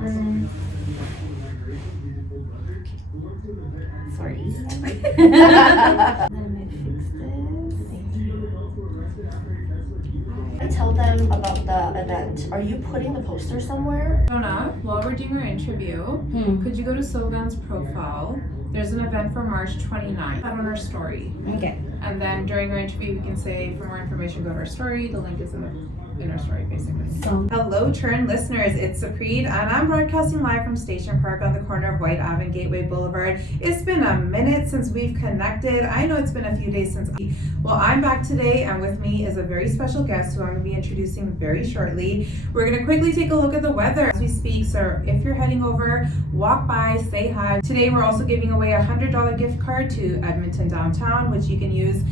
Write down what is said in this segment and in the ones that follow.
Sorry. Then I might fix this. Thank you. I tell them about the event. Are you putting the poster somewhere? Jonah, while we're doing our interview, could you go to Sogan's profile? There's an event for March 29th. Put on our story. Okay. And then during our interview, we can say, for more information, go to our story. The link is in our story, basically. So, Hello, Turn listeners. It's Sapreed, and I'm broadcasting live from Station Park on the corner of White Ave and Gateway Boulevard. It's been a minute since we've connected. I know it's been a few days since. Well, I'm back today, and with me is a very special guest who I'm going to be introducing very shortly. We're going to quickly take a look at the weather as we speak. So if you're heading over, walk by, say hi. Today, we're also giving away a $100 gift card to Edmonton Downtown, which you can use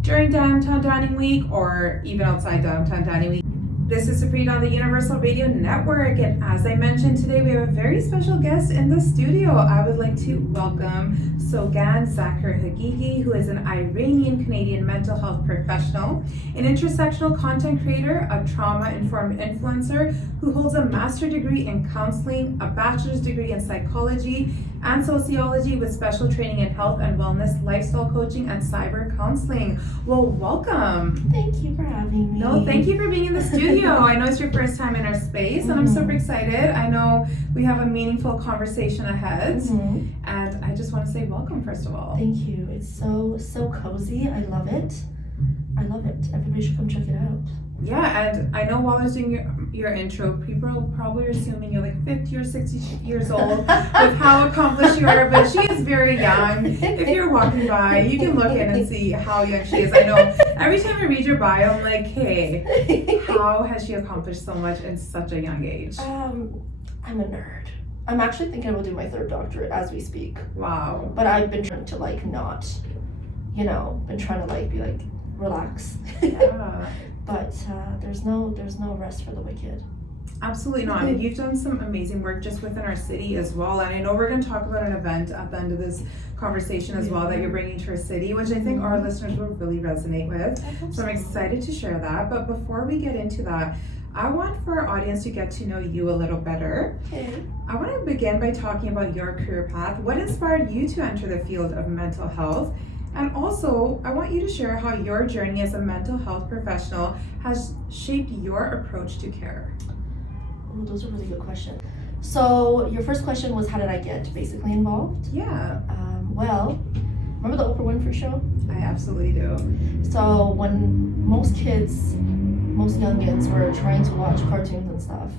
during Downtown Dining Week or even outside Downtown Dining Week. This is Sapreed on the Universal Radio Network, and as I mentioned today, we have a very special guest in the studio. I would like to welcome Sogan Hagigi, who is an Iranian-Canadian mental health professional, an intersectional content creator, a trauma-informed influencer who holds a master's degree in counseling, a bachelor's degree in psychology and sociology with special training in health and wellness, lifestyle coaching, and cyber counseling. Well, welcome. thank you for having me. No, thank you for being in the studio. I know it's your first time in our space, and I'm super excited. I know we have a meaningful conversation ahead, and I just want to say welcome, first of all. Thank you. It's so cozy. I love it. Everybody should come check it out. Yeah, and I know while I was doing your intro, people probably are assuming you're like 50 or 60 years old with how accomplished you are, but she is very young. If you're walking by, you can look in and see how young she is. I know every time I read your bio, I'm like, hey, how has she accomplished so much in such a young age? I'm a nerd. I'm actually thinking about doing my third doctorate as we speak. Wow. But I've been trying to not, been trying to be relax. Yeah. But there's no rest for the wicked. Absolutely not. And you've done some amazing work just within our city as well. And I know we're going to talk about an event at the end of this conversation as well that you're bringing to our city, which I think our listeners will really resonate with. So I'm excited to share that. But before we get into that, I want for our audience to get to know you a little better. Okay. I want to begin by talking about your career path. What inspired you to enter the field of mental health? And also, I want you to share how your journey as a mental health professional has shaped your approach to care. Oh, those are really good questions. So your first question was, how did I get basically involved? Yeah. Well, remember the Oprah Winfrey Show? I absolutely do. So when most youngins were trying to watch cartoons and stuff,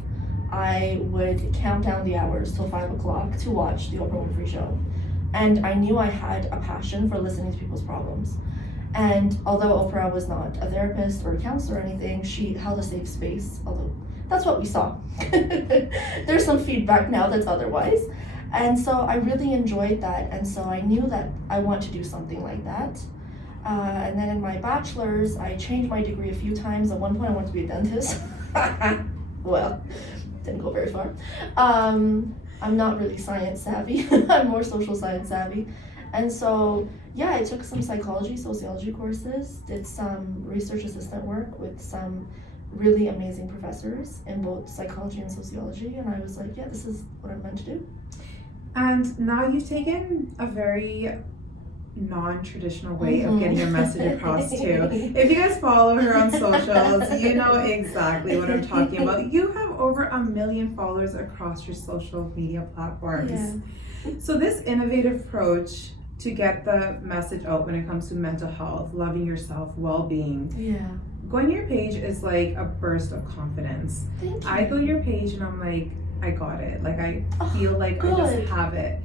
I would count down the hours till 5 o'clock to watch the Oprah Winfrey Show. And I knew I had a passion for listening to people's problems. And although Oprah was not a therapist or a counselor or anything, she held a safe space, although that's what we saw. There's some feedback now that's otherwise. And so I really enjoyed that. And so I knew that I want to do something like that. And then in my bachelor's, I changed my degree a few times. At one point I wanted to be a dentist. Well, didn't go very far. I'm not really science savvy. I'm more social science savvy. And so, yeah, I took some psychology, sociology courses, did some research assistant work with some really amazing professors in both psychology and sociology. And I was like, yeah, this is what I'm meant to do. And now you've taken a very non-traditional way of getting your message across too. If you guys follow her on socials, you know exactly what I'm talking about. You have over 1 million followers across your social media platforms. Yeah. So this innovative approach to get the message out when it comes to mental health, loving yourself, well-being, Yeah. going to your page is like a burst of confidence. Thank you. I go to your page and I'm like, I got it. Like I feel like good. I just have it.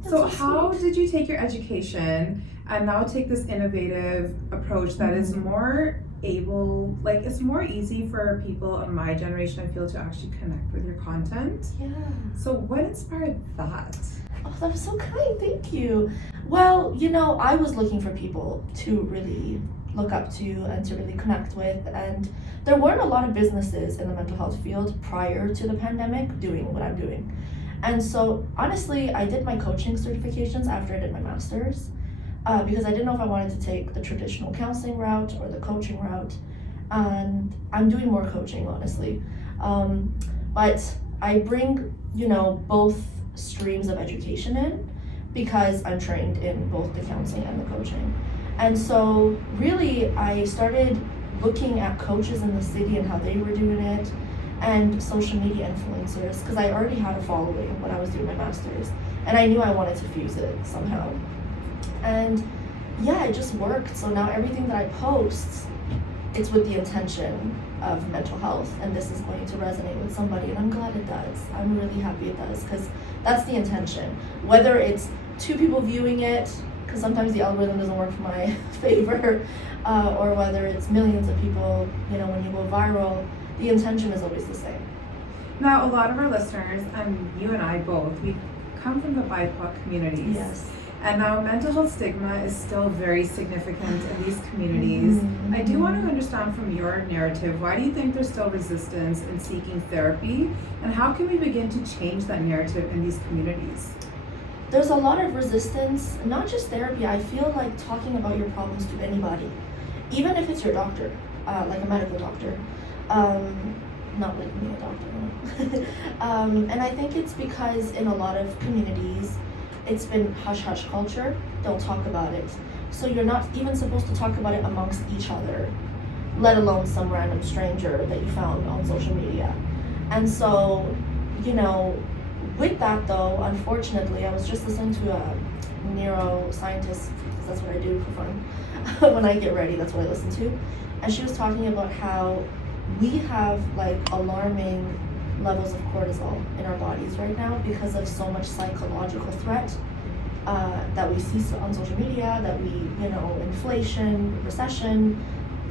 That's So so how sweet. did you take your education and now take this innovative approach that is more it's more easy for people of my generation, I feel, to actually connect with your content? Yeah. So what inspired that? Oh, that was so kind. Thank you. Well, I was looking for people to really look up to and to really connect with, and there weren't a lot of businesses in the mental health field prior to the pandemic doing what I'm doing. And so honestly, I did my coaching certifications after I did my master's because I didn't know if I wanted to take the traditional counseling route or the coaching route. And I'm doing more coaching, honestly. But I bring, both streams of education in because I'm trained in both the counseling and the coaching. And so really I started looking at coaches in the city and how they were doing it, and social media influencers, because I already had a following when I was doing my master's, and I knew I wanted to fuse it somehow. And yeah, it just worked. So now everything that I post, it's with the intention of mental health, and this is going to resonate with somebody, and I'm glad it does. I'm really happy it does, because that's the intention. Whether it's 2 people viewing it, because sometimes the algorithm doesn't work for my favor, or whether it's millions of people, when you go viral, the intention is always the same. Now, a lot of our listeners, and you and I both, we come from the BIPOC communities. Yes. And now mental health stigma is still very significant in these communities. Mm-hmm. I do want to understand from your narrative, why do you think there's still resistance in seeking therapy? And how can we begin to change that narrative in these communities? There's a lot of resistance, not just therapy. I feel like talking about your problems to anybody, even if it's your doctor, like a medical doctor. Not like me, a doctor, no. And I think it's because in a lot of communities, it's been hush-hush culture, don't talk about it. So you're not even supposed to talk about it amongst each other, let alone some random stranger that you found on social media. And so, with that though, unfortunately, I was just listening to a neuroscientist, because that's what I do for fun. When I get ready, that's what I listen to. And she was talking about how we have alarming levels of cortisol in our bodies right now because of so much psychological threat that we see on social media, that we, inflation, recession,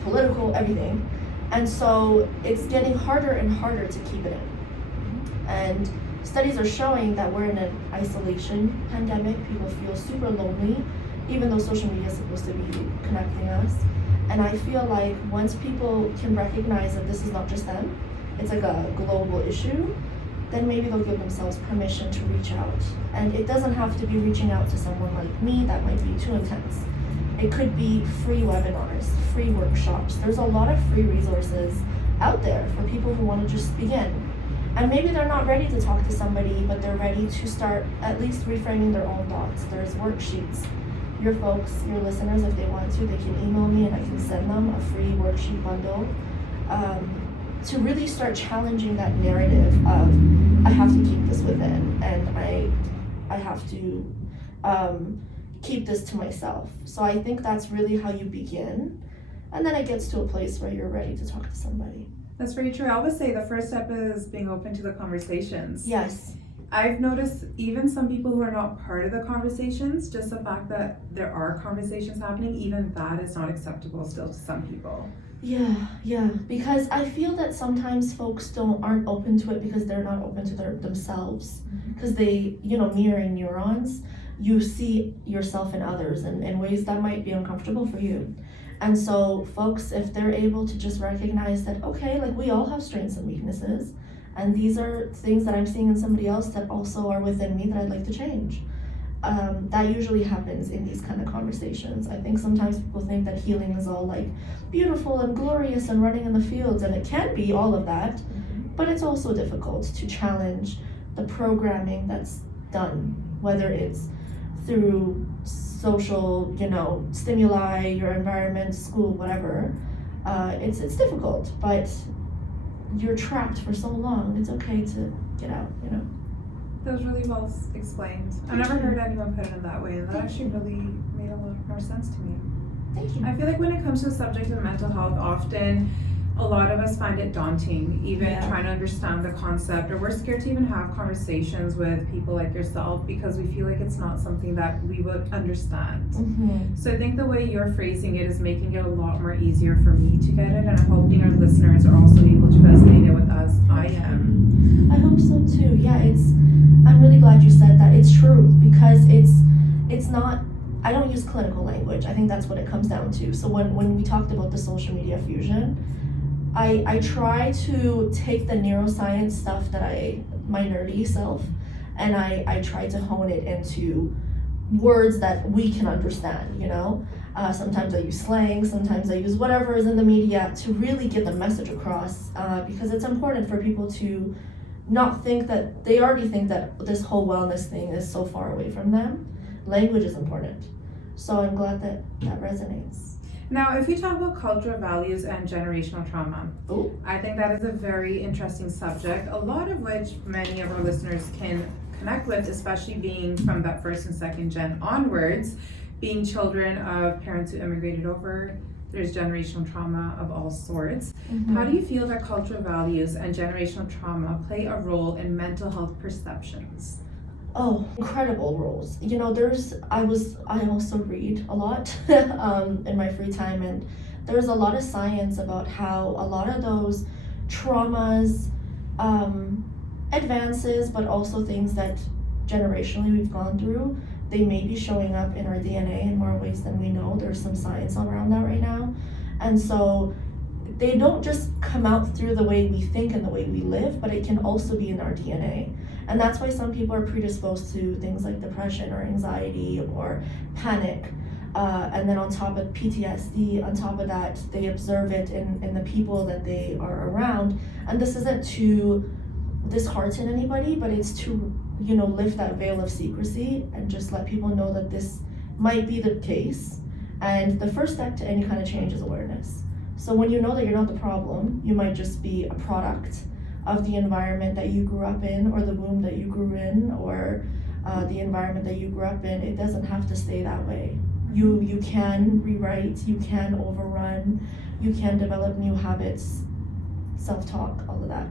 political, everything. And so it's getting harder and harder to keep it in. And studies are showing that we're in an isolation pandemic. People feel super lonely, even though social media is supposed to be connecting us. And I feel like once people can recognize that this is not just them, it's like a global issue, then maybe they'll give themselves permission to reach out. And it doesn't have to be reaching out to someone like me, that might be too intense. It could be free webinars, free workshops. There's a lot of free resources out there for people who want to just begin. And maybe they're not ready to talk to somebody, but they're ready to start at least reframing their own thoughts. There's worksheets. Your folks, your listeners, if they want to, they can email me and I can send them a free worksheet bundle to really start challenging that narrative of I have to keep this within, and I have to keep this to myself. So I think that's really how you begin, and then it gets to a place where you're ready to talk to somebody. That's very true. I always say the first step is being open to the conversations. Yes. I've noticed even some people who are not part of the conversations, just the fact that there are conversations happening, even that is not acceptable still to some people. Yeah, because I feel that sometimes folks aren't open to it because they're not open to themselves, because they, mirroring neurons, you see yourself in others in ways that might be uncomfortable for you. And so folks, if they're able to just recognize that, okay, we all have strengths and weaknesses, and these are things that I'm seeing in somebody else that also are within me that I'd like to change. That usually happens in these kind of conversations. I think sometimes people think that healing is all beautiful and glorious and running in the fields, and it can be all of that, but it's also difficult to challenge the programming that's done, whether it's through social, stimuli, your environment, school, whatever. It's difficult, but you're trapped for so long. It's okay to get out, That was really well explained. I've never heard anyone put it in that way, and that actually really made a lot more sense to me. Thank you. I feel like when it comes to the subject of mental health, often a lot of us find it daunting, even trying to understand the concept, or we're scared to even have conversations with people like yourself because we feel like it's not something that we would understand. So I think the way you're phrasing it is making it a lot more easier for me to get it, and I'm hoping our listeners are also able to resonate it with us. I am. I hope so too. Yeah, I'm really glad you said that. It's true, because it's not, I don't use clinical language. I think that's what it comes down to. So when we talked about the social media fusion, I try to take the neuroscience stuff my nerdy self, and I try to hone it into words that we can understand, Sometimes I use slang, sometimes I use whatever is in the media to really get the message across, because it's important for people to not think that they already think that this whole wellness thing is so far away from them. Language is important. So I'm glad that that resonates. Now, if we talk about cultural values and generational trauma, Ooh. I think that is a very interesting subject, a lot of which many of our listeners can connect with, especially being from that first and second gen onwards, being children of parents who immigrated over. There's generational trauma of all sorts. Mm-hmm. How do you feel that cultural values and generational trauma play a role in mental health perceptions? Oh, incredible roles. You know, I also read a lot in my free time, and there's a lot of science about how a lot of those traumas, advances, but also things that generationally we've gone through, they may be showing up in our DNA in more ways than we know. There's some science around that right now. And so they don't just come out through the way we think and the way we live, but it can also be in our DNA. And that's why some people are predisposed to things like depression or anxiety or panic. And then on top of PTSD, on top of that, they observe it in the people that they are around. And this isn't to dishearten anybody, but it's to, lift that veil of secrecy and just let people know that this might be the case. And the first step to any kind of change is awareness. So when you know that you're not the problem, you might just be a product of the environment that you grew up in, or the womb that you grew in, or the environment that you grew up in. It doesn't have to stay that way. You can rewrite, you can overrun, you can develop new habits, self-talk, all of that.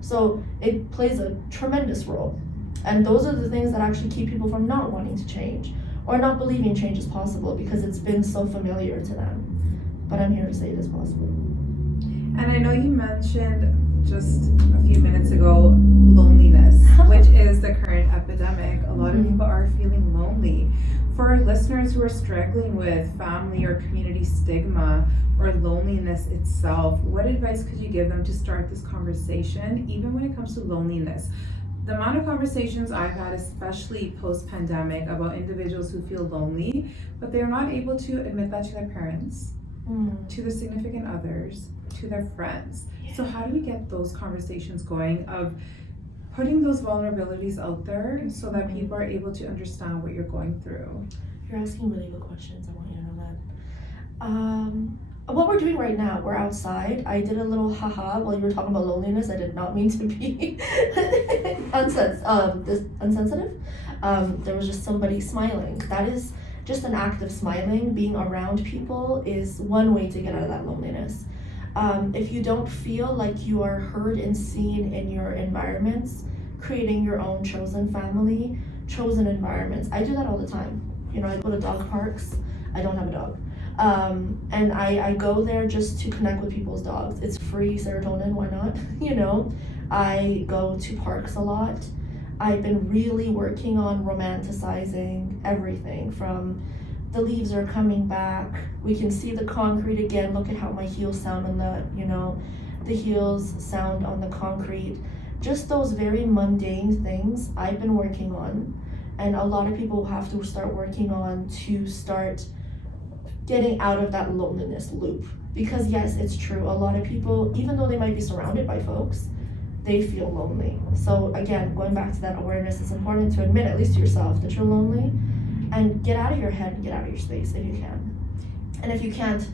So it plays a tremendous role. And those are the things that actually keep people from not wanting to change or not believing change is possible, because it's been so familiar to them. But I'm here to say it is possible. And I know you mentioned just a few minutes ago loneliness, which is the current epidemic. A lot of people are feeling lonely. For our listeners who are struggling with family or community stigma or loneliness itself, what advice could you give them to start this conversation, even when it comes to loneliness? The amount of conversations I've had, especially post-pandemic, about individuals who feel lonely, but they're not able to admit that to their parents, to their significant others, to their friends. So how do we get those conversations going of putting those vulnerabilities out there so that people are able to understand what you're going through? You're asking really good questions. I want you to know that. What we're doing right now, we're outside. I did a little haha while you were talking about loneliness. I did not mean to be insensitive. There was just somebody smiling. That is just an act of smiling. Being around people is one way to get out of that loneliness. If you don't feel like you are heard and seen in your environments, creating your own chosen family, chosen environments. I do that all the time. I go to dog parks. I don't have a dog. And I go there just to connect with people's dogs. It's free serotonin, why not? I go to parks a lot. I've been really working on romanticizing everything from the leaves are coming back. We can see the concrete again. Look at how my heels sound on the heels sound on the concrete. Just those very mundane things I've been working on, and a lot of people have to start working on to start getting out of that loneliness loop. Because yes, it's true. A lot of people, even though they might be surrounded by folks, they feel lonely. So again, going back to that awareness, it's important to admit, at least to yourself, that you're lonely, and get out of your head and get out of your space if you can. And if you can't,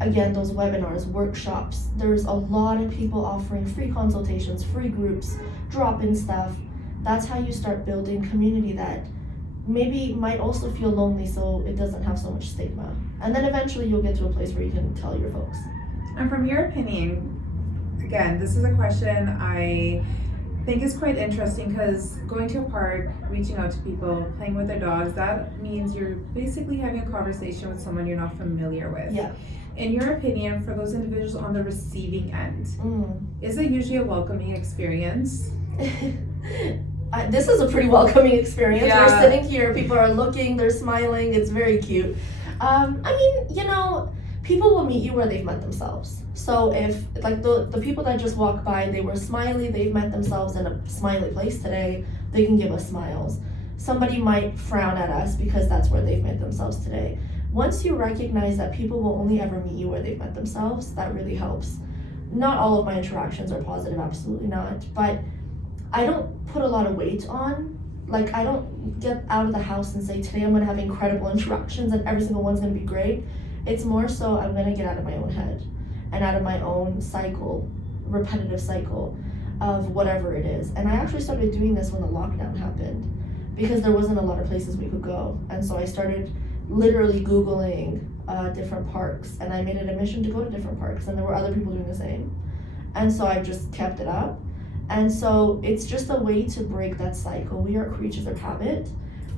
again, those webinars, workshops, there's a lot of people offering free consultations, free groups, drop-in stuff. That's how you start building community that maybe might also feel lonely, so it doesn't have so much stigma. And then eventually you'll get to a place where you can tell your folks. And from your opinion, again, this is a question I think is quite interesting, because going to a park, reaching out to people, playing with their dogs, that means you're basically having a conversation with someone you're not familiar with. Yeah. In your opinion, for those individuals on the receiving end, is it usually a welcoming experience? This is a pretty welcoming experience. Yeah. We're sitting here, people are looking, they're smiling, it's very cute. People will meet you where they've met themselves. So if, like the people that just walk by, they were smiley, they've met themselves in a smiley place today, they can give us smiles. Somebody might frown at us because that's where they've met themselves today. Once you recognize that people will only ever meet you where they've met themselves, that really helps. Not all of my interactions are positive, absolutely not, but I don't put a lot of weight on. Like, I don't get out of the house and say, today I'm gonna have incredible interactions and every single one's gonna be great. It's more so I'm gonna get out of my own head and out of my own cycle, repetitive cycle of whatever it is. And I actually started doing this when the lockdown happened because there wasn't a lot of places we could go. And so I started literally Googling different parks, and I made it a mission to go to different parks, and there were other people doing the same. And so I just kept it up. And so it's just a way to break that cycle. We are creatures of habit.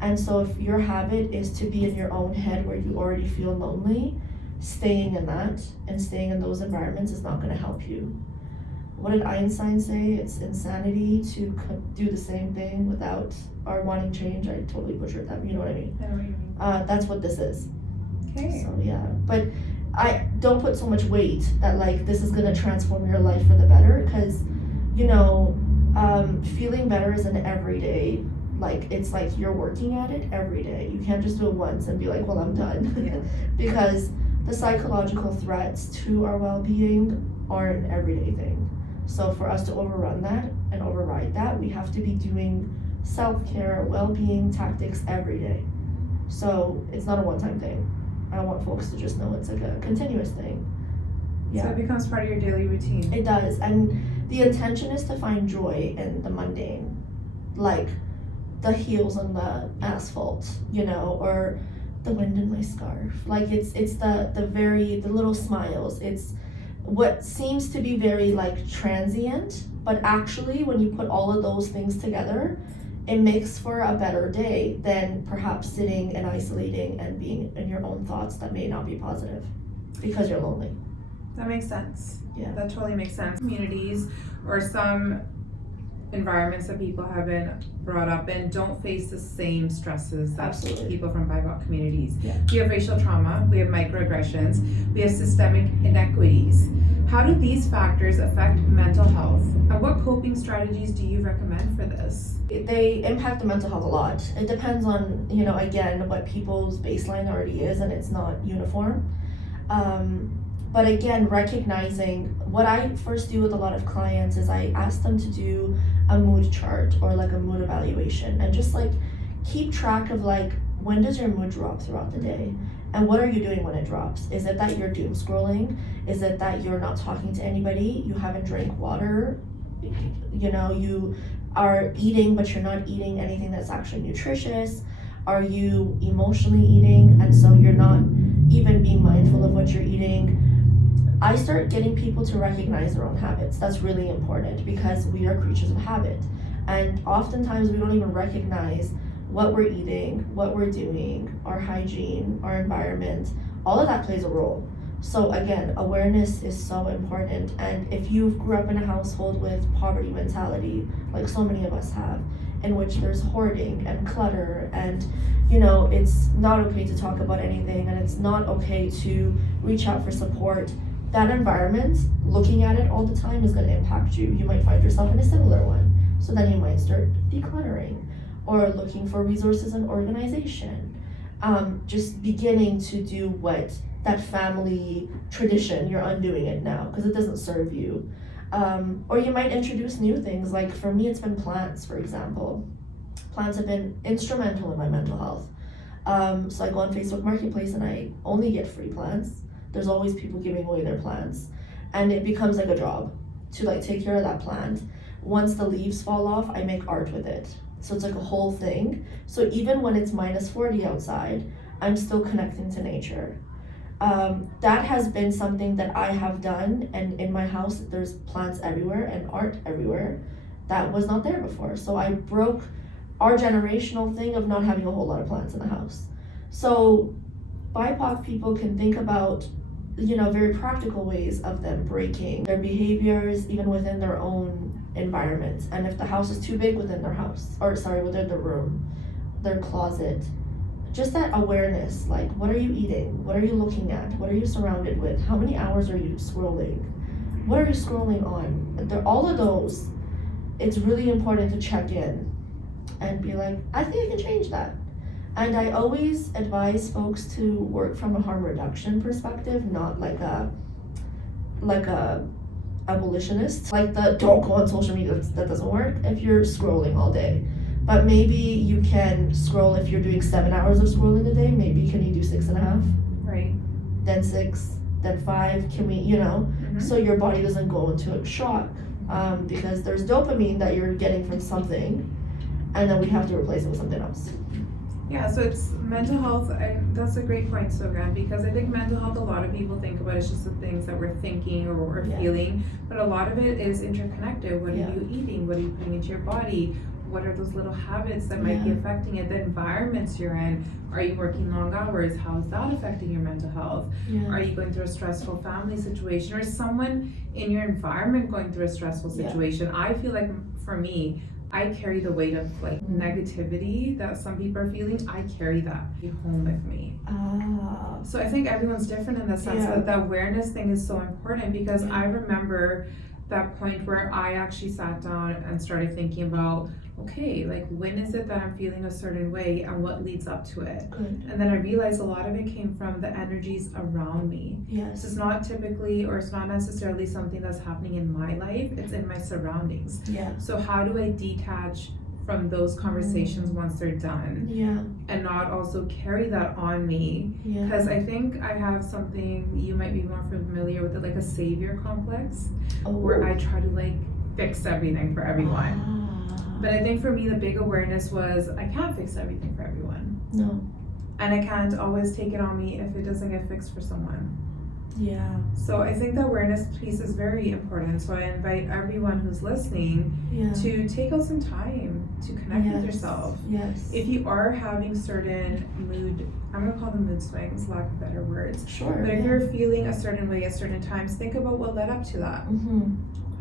And so if your habit is to be in your own head where you already feel lonely, staying in that and staying in those environments is not going to help you. What did Einstein say? It's insanity to do the same thing without or wanting change. I totally butchered that, but you know what I mean. I know what you mean. That's what this is. Okay. So yeah, but I don't put so much weight that like this is gonna transform your life for the better, because you know, feeling better is an everyday. Like it's like you're working at it every day. You can't just do it once and be like, well, I'm done. Yeah. Because the psychological threats to our well-being are an everyday thing. So for us to overrun that and override that, we have to be doing self-care, well-being tactics every day. So it's not a one-time thing. I want folks to just know it's like a continuous thing. So it becomes part of your daily routine. It does, and the intention is to find joy in the mundane, like the heels on the asphalt, you know, or the wind in my scarf. Like it's the little smiles. It's what seems to be very like transient, but actually when you put all of those things together, it makes for a better day than perhaps sitting and isolating and being in your own thoughts that may not be positive because you're lonely. That makes sense. Yeah. That totally makes sense. Communities or some environments that people have been brought up in don't face the same stresses that Absolutely. people from BIPOC communities. Yeah. We have racial trauma, we have microaggressions, we have systemic inequities. How do these factors affect mental health? And what coping strategies do you recommend for this? They impact the mental health a lot. It depends on, you know, again, what people's baseline already is, and it's not uniform. But again, recognizing what I first do with a lot of clients is I ask them to do a mood chart or like a mood evaluation and just like keep track of like when does your mood drop throughout the day and what are you doing when it drops? Is it that you're doom scrolling? Is it that you're not talking to anybody? You haven't drank water? You know, you are eating but you're not eating anything that's actually nutritious? Are you emotionally eating and so you're not even being mindful of what you're eating? I start getting people to recognize their own habits. That's really important because we are creatures of habit. And oftentimes we don't even recognize what we're eating, what we're doing, our hygiene, our environment. All of that plays a role. So again, awareness is so important. And if you grew up in a household with poverty mentality, like so many of us have, in which there's hoarding and clutter and, you know, it's not okay to talk about anything and it's not okay to reach out for support, that environment, looking at it all the time is going to impact you. You might find yourself in a similar one. So then you might start decluttering or looking for resources and organization. Just beginning to do what that family tradition, you're undoing it now because it doesn't serve you. Or you might introduce new things. Like for me, it's been plants, for example. Plants have been instrumental in my mental health. So I go on Facebook Marketplace and I only get free plants. There's always people giving away their plants. And it becomes like a job to like take care of that plant. Once the leaves fall off, I make art with it. So it's like a whole thing. So even when it's minus 40 outside, I'm still connecting to nature. That has been something that I have done, and in my house there's plants everywhere and art everywhere that was not there before. So I broke our generational thing of not having a whole lot of plants in the house. So BIPOC people can think about, you know, very practical ways of them breaking their behaviors even within their own environment. And if the house is too big within their house, or sorry, within their room, their closet, just that awareness, like what are you eating? What are you looking at? What are you surrounded with? How many hours are you scrolling? What are you scrolling on? All of those, it's really important to check in and be like, I think I can change that. And I always advise folks to work from a harm reduction perspective, not like a abolitionists, like the don't go on social media, that doesn't work if you're scrolling all day. But maybe you can scroll if you're doing 7 hours of scrolling a day, maybe can you do 6.5? Right. Then 6, then 5, can we, so your body doesn't go into a shock, because there's dopamine that you're getting from something, and then we have to replace it with something else. Yeah, so it's mental health. That's a great point, Sogan, because I think mental health, a lot of people think about it's just the things that we're thinking or we're feeling, but a lot of it is interconnected. What are you eating? What are you putting into your body? What are those little habits that might be affecting it? The environments you're in. Are you working long hours? How is that affecting your mental health? Are you going through a stressful family situation, or is someone in your environment going through a stressful situation? I feel like for me, I carry the weight of like negativity that some people are feeling. I carry that home with me. So I think everyone's different in the sense that the awareness thing is so important, because I remember that point where I actually sat down and started thinking about, okay, like when is it that I'm feeling a certain way and what leads up to it? Good. And then I realized a lot of it came from the energies around me. Yes. So it's not typically, or it's not necessarily something that's happening in my life, it's in my surroundings. Yeah. So how do I detach from those conversations once they're done? And not also carry that on me, because I think I have something, you might be more familiar with it, like a savior complex, where I try to like fix everything for everyone. But I think for me the big awareness was I can't fix everything for everyone. No. And I can't always take it on me if it doesn't get fixed for someone. Yeah. So I think the awareness piece is very important. So I invite everyone who's listening to take out some time to connect with yourself. Yes. If you are having certain mood, I'm gonna call them mood swings, lack of better words. Sure. But if you're feeling a certain way at certain times, think about what led up to that.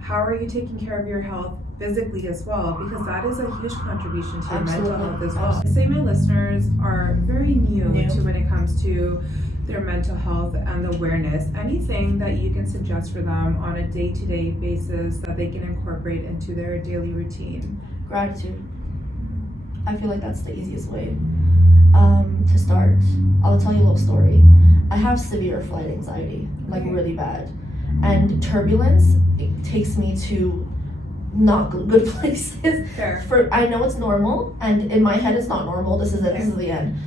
How are you taking care of your health physically as well? Because that is a huge contribution to your mental health as well. I say my listeners are very new to when it comes to their mental health and the awareness. Anything that you can suggest for them on a day-to-day basis that they can incorporate into their daily routine? Gratitude. I feel like that's the easiest way to start. I'll tell you a little story. I have severe flight anxiety, like really bad. And turbulence, it takes me to not good places. Fair. I know it's normal, and in my head it's not normal. This is it. This is the end.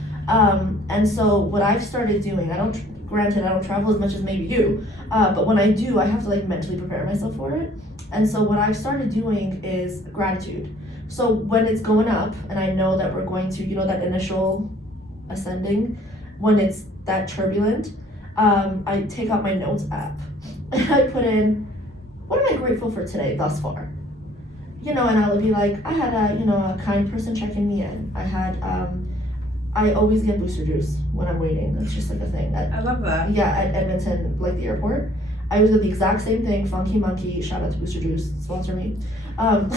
And so what I've started doing, I don't travel as much as maybe you, but when I do, I have to like mentally prepare myself for it. And so what I've started doing is gratitude. So when it's going up, and I know that we're going to, that initial ascending, when it's that turbulent, I take out my notes app and I put in, what am I grateful for today thus far? And I'll be like, I had a kind person checking me in. I always get booster juice when I'm waiting. That's just like a thing. I love that. Yeah, at Edmonton, like the airport. I always get the exact same thing. Funky Monkey, shout out to Booster Juice, sponsor me. Yeah,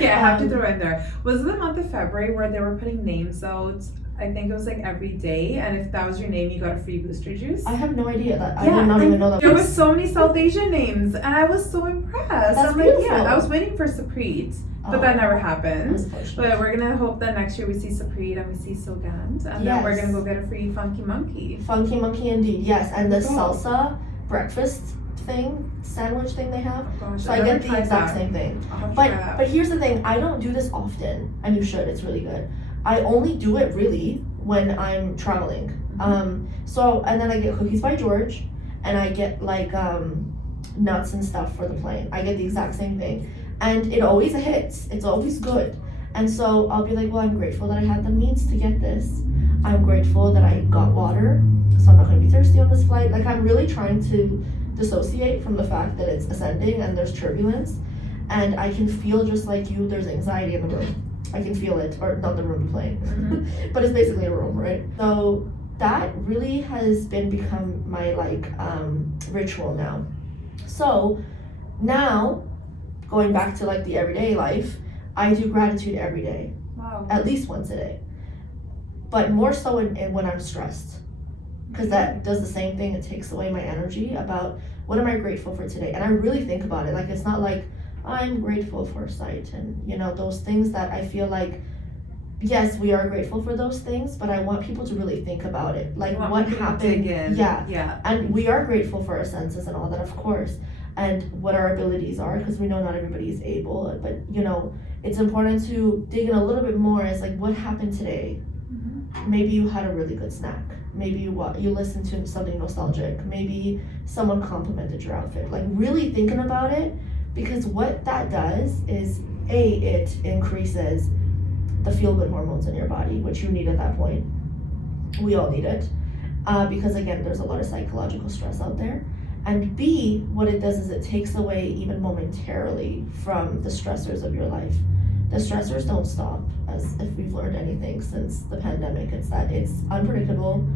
I have to throw in there. Was it the month of February where they were putting names out? I think it was like every day, and if that was your name, you got a free booster juice. I have no idea that. I did not even know that. There was so many South Asian names, and I was so impressed. That's I'm beautiful. like, I was waiting for Saprit, but that never happened. But we're gonna hope that next year we see Saprit and we see Sogand, and then we're gonna go get a free Funky Monkey. Funky Monkey, indeed, yes, and the salsa breakfast sandwich thing they have. Oh gosh, so I get the exact same thing. But here's the thing, I don't do this often, and you should. It's really good. I only do it really when I'm traveling. And then I get cookies by George, and I get like nuts and stuff for the plane. I get the exact same thing, and it always hits. It's always good. And so I'll be like, well, I'm grateful that I had the means to get this. I'm grateful that I got water, so I'm not going to be thirsty on this flight. Like, I'm really trying to dissociate from the fact that it's ascending and there's turbulence, and I can feel, just like you, there's anxiety in the room. I can feel it, or not the room, the plane, but it's basically a room, right? So that really has become my ritual now. So now, going back to like the everyday life, I do gratitude every day. Wow. At least once a day. But more so when I'm stressed, because that does the same thing. It takes away my energy about what am I grateful for today, and I really think about it. Like, it's not like I'm grateful for sight and those things that I feel like, yes, we are grateful for those things, but I want people to really think about it. Like, what happened? Yeah. And we are grateful for our senses and all that, of course. and what our abilities are, because we know not everybody is able, but it's important to dig in a little bit more as like what happened today. Maybe you had a really good snack, maybe you listened to something nostalgic, maybe someone complimented your outfit. Like really thinking about it, because what that does is it increases the feel-good hormones in your body, which you need at that point. We all need it, because again, there's a lot of psychological stress out there. And B, what it does is it takes away even momentarily from the stressors of your life. The stressors don't stop, as if we've learned anything since the pandemic. It's that it's unpredictable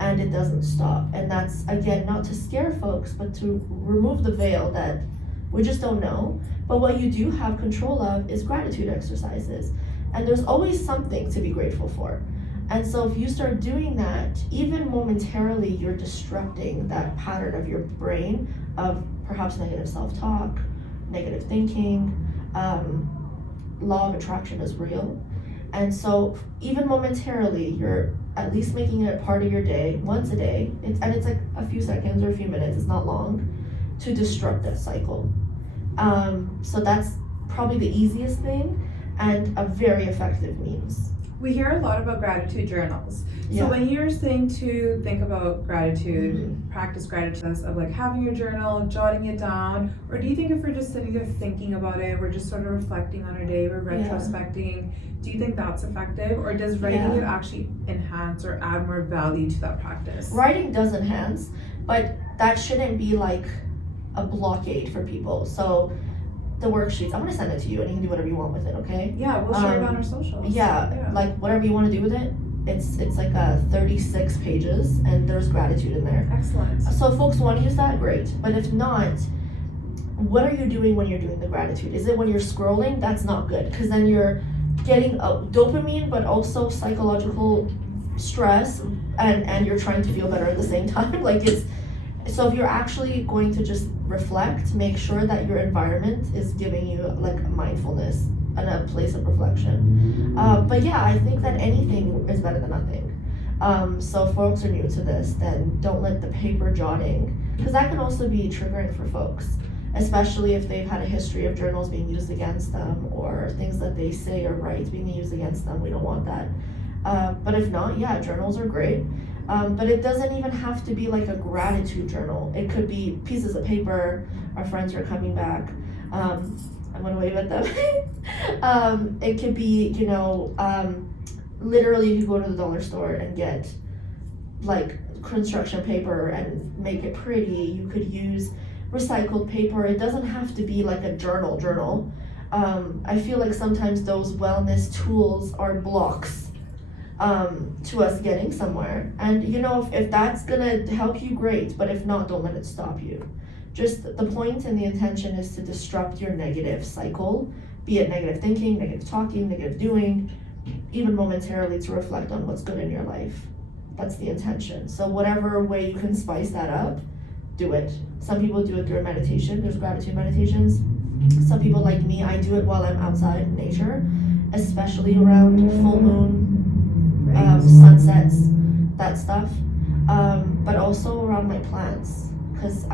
and it doesn't stop. And that's, again, not to scare folks, but to remove the veil that we just don't know. But what you do have control of is gratitude exercises. And there's always something to be grateful for. And so if you start doing that, even momentarily, you're disrupting that pattern of your brain of perhaps negative self-talk, negative thinking. Law of attraction is real. And so even momentarily, you're at least making it a part of your day, once a day. It's like a few seconds or a few minutes, it's not long, to disrupt that cycle. So that's probably the easiest thing and a very effective means. We hear a lot about gratitude journals. Yeah. So when you're saying to think about gratitude, practice gratitude of like having your journal, jotting it down, or do you think if we're just sitting there thinking about it, we're just sort of reflecting on our day, we're retrospecting, do you think that's effective, or does writing it actually enhance or add more value to that practice? Writing does enhance, but that shouldn't be like a blockade for people. So the worksheets, I'm gonna send it to you and you can do whatever you want with it, okay? Yeah, we'll share it on our socials. Yeah, like whatever you want to do with it. It's like 36 pages and there's gratitude in there. Excellent. So if folks want to use that, great. But if not, what are you doing when you're doing the gratitude? Is it when you're scrolling? That's not good, because then you're getting dopamine, but also psychological stress, and you're trying to feel better at the same time. So if you're actually going to just reflect, make sure that your environment is giving you like mindfulness and a place of reflection. But yeah, I think that anything is better than nothing. So if folks are new to this, then don't let the paper jotting, because that can also be triggering for folks, especially if they've had a history of journals being used against them or things that they say or write being used against them. We don't want that. But if not, yeah, journals are great. But it doesn't even have to be like a gratitude journal. It could be pieces of paper. Our friends are coming back. I'm gonna wave at them. It could be, literally you go to the dollar store and get like construction paper and make it pretty. You could use recycled paper. It doesn't have to be like a journal. I feel like sometimes those wellness tools are blocks to us getting somewhere. And if that's gonna help you, great, but if not, don't let it stop you. Just the point and the intention is to disrupt your negative cycle, be it negative thinking, negative talking, negative doing, even momentarily to reflect on what's good in your life. That's the intention. So whatever way you can spice that up, do it. Some people do it through meditation. There's gratitude meditations. Some people, like me, I do it while I'm outside in nature, especially around full moon, sunsets, that stuff, but also around my plants, because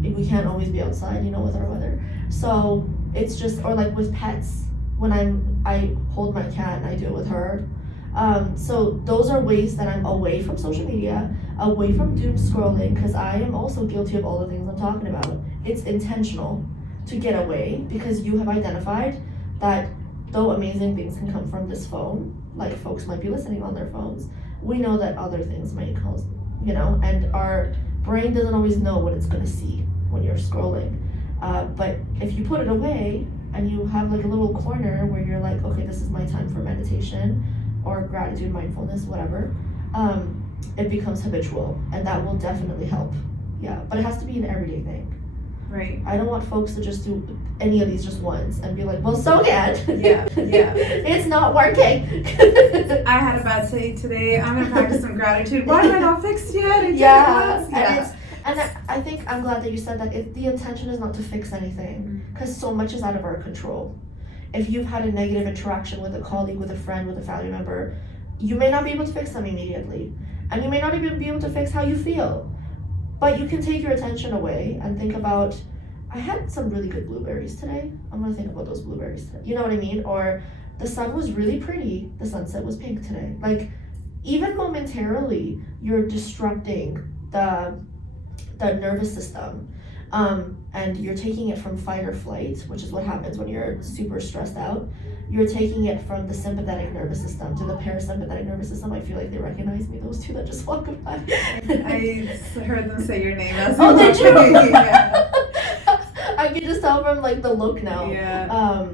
we can't always be outside, with our weather. So it's just, or like with pets, when I hold my cat and I do it with her. So those are ways that I'm away from social media, away from doom scrolling, because I am also guilty of all the things I'm talking about. It's intentional to get away, because you have identified that though amazing things can come from this phone, like folks might be listening on their phones, we know that other things might cause, and our brain doesn't always know what it's going to see when you're scrolling. But if you put it away and you have like a little corner where you're like, okay, this is my time for meditation or gratitude, mindfulness, whatever, it becomes habitual, and that will definitely help. Yeah, but it has to be an everyday thing. Right. I don't want folks to just do any of these just once and be like, well, so good. Yeah. It's not working. I had a bad day today. I'm gonna practice some gratitude. Why am I not fixed yet? And I think I'm glad that you said that. The intention is not to fix anything, because so much is out of our control. If you've had a negative interaction with a colleague, with a friend, with a family member, you may not be able to fix them immediately, and you may not even be able to fix how you feel. But you can take your attention away and think about, I had some really good blueberries today. I'm gonna think about those blueberries today. You know what I mean? Or the sun was really pretty. The sunset was pink today. Like, even momentarily, you're disrupting the nervous system, and you're taking it from fight or flight, which is what happens when you're super stressed out. You're taking it from the sympathetic nervous system to the parasympathetic nervous system. I feel like they recognize me, those two that just walked by. I heard them say your name as Oh, did you? Yeah. I can just tell from like the look now. Yeah.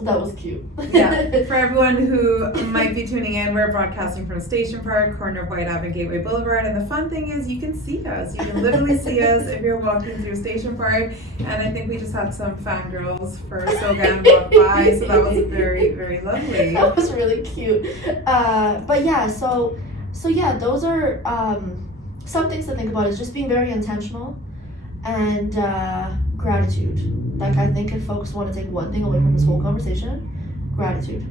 That was cute. Yeah. For everyone who might be tuning in, we're broadcasting from Station Park, corner of White Ave and Gateway Boulevard. And the fun thing is you can see us. You can literally see us if you're walking through Station Park. And I think we just had some fangirls for Sogan walk by. So that was very, very lovely. That was really cute. But yeah, so yeah, those are some things to think about, is just being very intentional, and gratitude. Like, I think if folks want to take one thing away from this whole conversation, gratitude.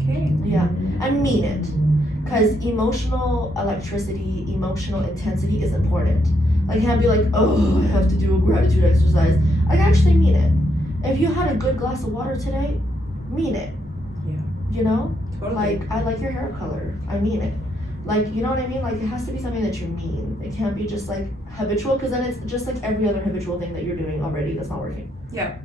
Okay. Yeah, and mean it. Because emotional electricity, emotional intensity is important. Like, you can't be like, oh, I have to do a gratitude exercise. Like, actually mean it. If you had a good glass of water today, mean it. Yeah. You know? Totally. Like, I like your hair color. I mean it. Like, you know what I mean? Like, it has to be something that you mean. It can't be just like habitual, because then it's just like every other habitual thing that you're doing already that's not working. Yeah.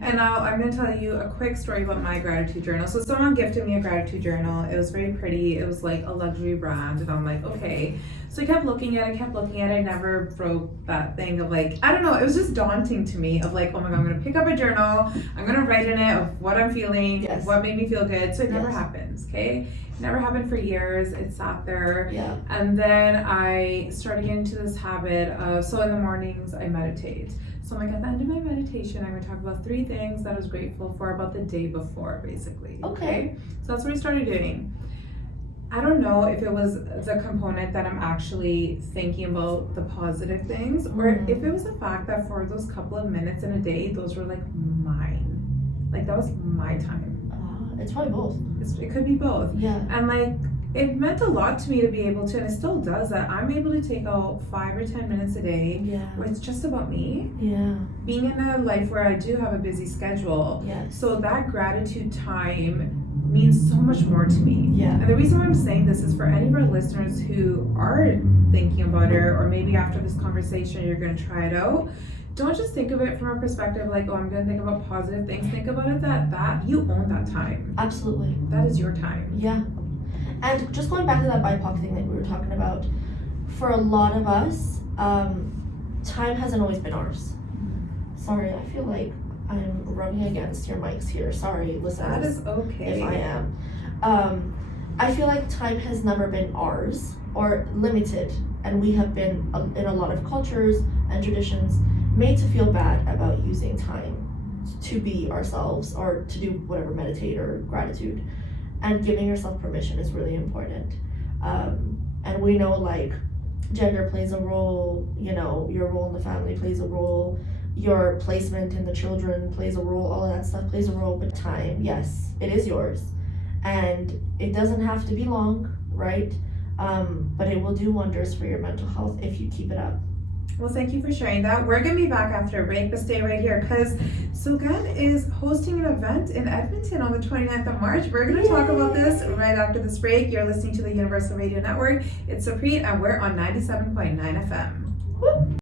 And now I'm going to tell you a quick story about my gratitude journal. So someone gifted me a gratitude journal. It was very pretty. It was like a luxury brand. And I'm like, okay. So I kept looking at it. I never broke that thing of like, I don't know. It was just daunting to me of like, oh my God, I'm going to pick up a journal. I'm going to write in it of what I'm feeling, Yes. what made me feel good. So it never Yes. happens. Okay. It never happened for years. It sat there. Yeah. And then I started getting into this habit of, so in the mornings I meditate. So I'm like, at the end of my meditation, I'm going to talk about 3 things that I was grateful for about the day before, basically. Okay. So that's what I started doing. I don't know if it was the component that I'm actually thinking about the positive things, or if it was the fact that for those couple of minutes in a day, those were like mine. Like, that was my time. It's probably both. It could be both. Yeah. And like, it meant a lot to me to be able to, and it still does, that I'm able to take out 5 or 10 minutes a day Yeah. where it's just about me. Yeah. Being in a life where I do have a busy schedule. Yes. So that gratitude time means so much more to me. Yeah. And the reason why I'm saying this is for any of our listeners who are thinking about it, or maybe after this conversation you're going to try it out. Don't just think of it from a perspective like, oh, I'm going to think about positive things. Think about it that you own that time. Absolutely. That is your time. Yeah. And just going back to that BIPOC thing that we were talking about, for a lot of us, time hasn't always been ours. Sorry, I feel like I'm rubbing against your mics here. Sorry, listeners. That is okay. If I am. I feel like time has never been ours, or limited, and we have been, in a lot of cultures and traditions, made to feel bad about using time to be ourselves, or to do whatever, meditate or gratitude. And giving yourself permission is really important. And we know, like, gender plays a role, you know, your role in the family plays a role, your placement in the children plays a role, all of that stuff plays a role, but time, yes, it is yours. And it doesn't have to be long, right? But it will do wonders for your mental health if you keep it up. Well, thank you for sharing that. We're going to be back after a break, but stay right here because Sogan is hosting an event in Edmonton on the 29th of March. We're going to talk about this right after this break. You're listening to the Universal Radio Network. It's Supreet, and we're on 97.9 FM.